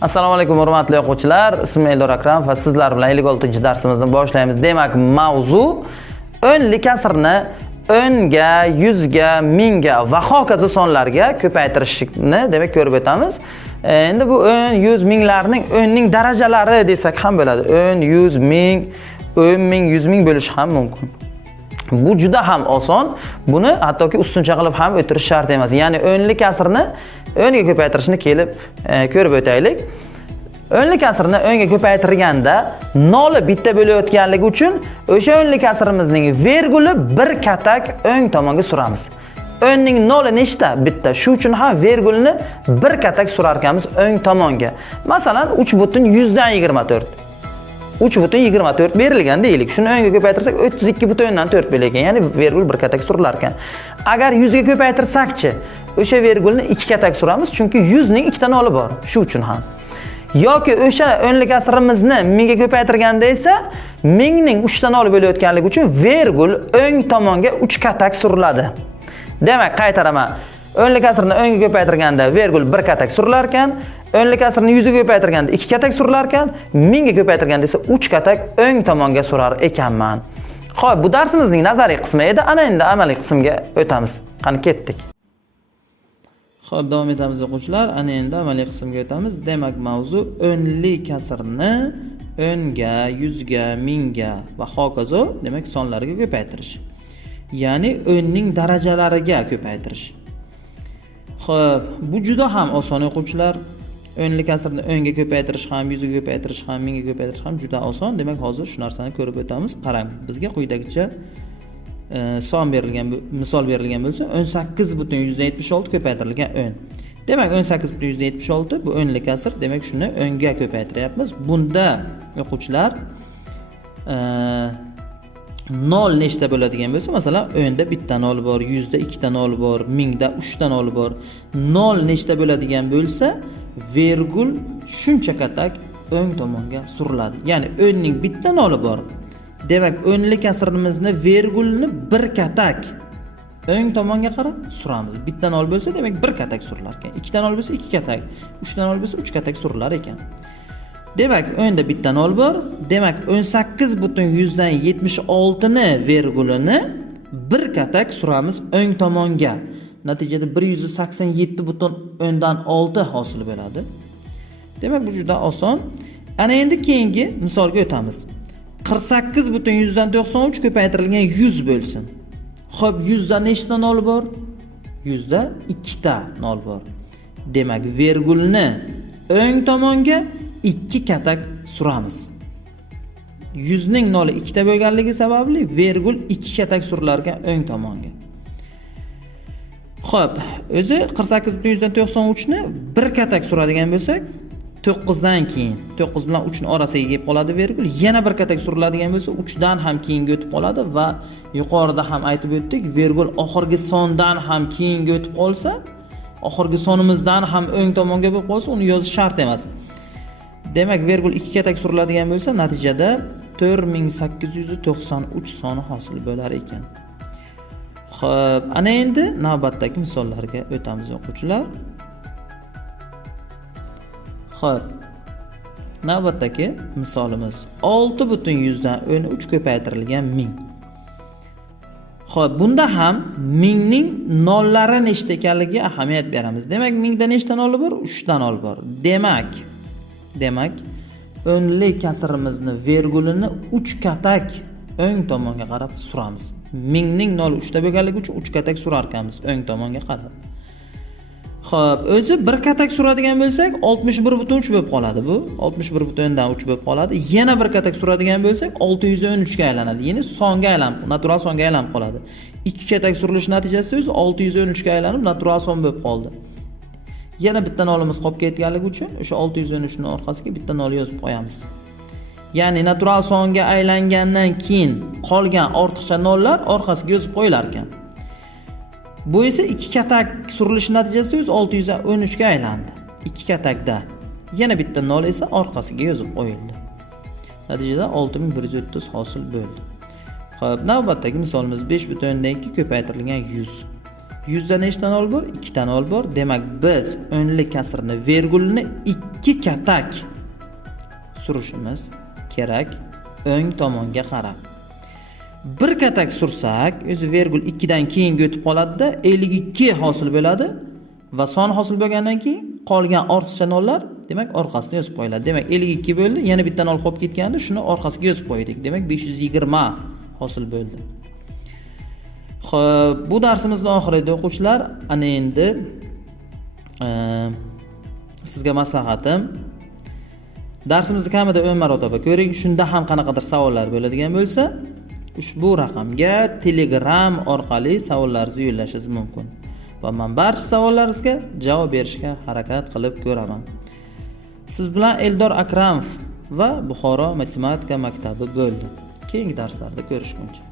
Assalomu alaykum hurmatli o'quvchilar. Ismim Eldor Akram va sizlar bilan 56-darsimizni boshlaymiz. Demak, mavzu o'nli kasrni o'nga, yuzga, mingga va hokazo sonlarga ko'paytirishni demak ko'rib o'tamiz. Endi bu 10, 100, minglarning o'nning darajalari desak ham bo'ladi. 10, 100, ming, 10 ming, 100 ming bo'lishi ham mumkin. Bu juda ham oson. Buni hattoki ustuncha qilib ham o'tirish shart emas. Ya'ni o'nli kasrni o'nga ko'paytirishni kelib ko'rib o'taylik. O'nli kasrni o'nga ko'paytirganda noli bitta bo'layotganligi uchun o'sha o'nli kasrimizning verguli bir katak o'ng tomonga suramiz. O'nning noli nechta? Bitta. Shu uchun ham vergulni bir katak surar ekanmiz o'ng tomonga. Masalan, 3,124. 3,24 berilgan deylik. Shuni o'ngga ko'paytirsak 32,4 bo'lar ekan. Ya'ni vergul bir katak surilar ekan. Agar 100 ga ko'paytirsakchi, o'sha vergulni 2 katak suramiz, chunki 100 ning 2 ta noli bor. Shu uchun ham. Yoki o'sha o'nli kasrimizni mingga ko'paytirganda esa mingning 3 ta noli bo'layotganligi uchun vergul o'ng tomonga 3 katak suriladi. Demak, qaytaraman. O'nli kasrni o'ngga ko'paytirganda vergul bir katak surilar ekan, o'nli kasrni 100 ga ko'paytirganda 2 katak surilar ekan, mingga ko'paytirganda esa 3 katak o'ng tomonga surar ekanman. Xo'p, bu darsimizning nazariy qismi edi. Ana endi amaliy qismga o'tamiz. Qani ketdik. Xo'p, davom etamiz o'quvchilar. Ana endi amaliy qismga o'tamiz. Demak, mavzu o'nli kasrni o'nga, yuzga, mingga va hokazo, demak, sonlarga ko'paytirish. Ya'ni o'nning darajalariga ko'paytirish. Xo'p, bu juda ham oson o'quvchilar. O'nli kasrni o'nga ko'paytirish ham, yuzga ko'paytirish ham, mingga ko'paytirish ham juda oson. Demak, hozir shu narsani ko'rib o'tamiz. Qarang, bizga quyidagicha son berilgan, misol berilgan bo'lsa, 18,176 ko'paytirilgan 10. Demak, 18,176 bu o'nli kasr, demak shuni o'nga ko'paytiryapmiz. Bunda o'quvchilar nol nechta bo'ladigan bo'lsa, masalan, 10 da bitta nol bor, 100 da 2 ta nol bor, 1000 da 3 ta nol bor. Nol nechta bo'ladigan bo'lsa, vergul shuncha katak o'ng tomonga suriladi. Ya'ni 10 ning bitta noli bor. Demak, o'nli kasrimizni vergulni bir katak o'ng tomonga qarab suramiz. Bitta nol bo'lsa, demak bir katak surilar ekan. 2 ta nol bo'lsa 2 katak, 3 ta nol bo'lsa 3 katak surilar ekan. Demak, o'nda bitta nol bor. Demak, 18,176 ni vergulini bir katak suramiz o'ng tomonga. Natijada 187,6 hosil bo'ladi. Demak, bu juda oson. Ana endi keyingi misolga o'tamiz. 48,193 ko'paytirilgan 100 bo'lsin. Xo'p, 100 da nechta nol bor? 100 da 2 ta nol bor. Demak, vergulni o'ng tomonga 2 katak suramiz. 100 ning noli 2 ta bo'lganligi sababli vergul 2 katak surilar ekan o'ng tomonga. Xo'p, o'zi 48,193 ni bir katak suradigan bo'lsak, 9 dan keyin 9 bilan 3 ni orasiga kelib qoladi vergul. Yana bir katak suriladigan bo'lsa, 3 dan ham keyinga o'tib qoladi va yuqorida ham aytib o'tdik, vergul oxirgi sondan ham keyinga o'tib qolsa, oxirgi sonimizdan ham o'ng tomonga bo'lib qolsa, uni yozish shart emas. Demak, vergul 2 katak suriladigan bo'lsa, natijada 4893 soni hosil bo'lar ekan. Xo'p, ana endi navbatdagi misollarga o'tamiz o'quvchilar. Xo'p, navbatdagi misolimiz 6,100 dan 13 ko'paytirilgan 1000. Xo'p, bunda ham mingning nollari nechta ekanligiga ahamiyat beramiz. Demak, mingda nechta nol bor? 3 ta nol bor. Demak, o'nli kasrimizni vergulini 3 katak o'ng tomonga qarab suramiz. Mingning noli 3 ta bo'lganligi uchun 3 katak surar ekanmiz o'ng tomonga qarab. Xo'p, o'zi bir katak suradigan bo'lsak, 61,3 bo'lib qoladi bu. 61,3 dan 3 bo'lib qoladi. Yana bir katak suradigan bo'lsak, 613 ga aylanadi. Ya'ni songa aylanib, natural songa aylanib qoladi. 2 katak surilish natijasida o'zi 613 ga aylanib natural son bo'lib qoldi. Yana bitta nolimiz qolib ketganligi uchun o'sha 613 ning orqasiga bitta nol yozib qo'yamiz. Ya'ni natural songa aylangandan keyin qolgan ortiqcha nollar orqasiga yozib qo'yilar ekan. Bu esa 2 katak surilish natijasida o'zi 613 ga aylandi. 2 katakda yana bitta nol esa orqasiga yozib qo'yildi. Natijada 6130 hosil bo'ldi. Xo'p, navbatdagi misolimiz 5,2 ko'paytirilgan 100. 100 dan nechtadan olib bor? 2 dan olib bor. Demak, biz o'nli kasrni, vergulni 2 katak surishimiz kerak o'ng tomonga qarab. Bir katak sursak, o'zi vergul 2 dan keyinga o'tib qoladi-da, 52 hosil bo'ladi va son hosil bo'lgandan keyin qolgan ortiqcha nollar, demak, orqasiga yozib qo'yiladi. Demak, 52 bo'ldi, yana bittadan olib qolib ketganda, shuni orqasiga yozib qo'ydik. Demak, 520 hosil bo'ldi. Xo'p, bu darsimizning oxirida o'quvchilar, ana endi sizga maslahatim, darsimizni kamida 10 marotaba ko'ring. Shunda ham qanaqadir savollar bo'ladigan bo'lsa, ushbu raqamga Telegram orqali savollaringizni yo'llashingiz mumkin. Va men barcha savollaringizga javob berishga harakat qilib ko'raman. Siz bilan Eldor Akramov va Buxoro matematika maktabi bo'ldi. Keyingi darslarda ko'rishguncha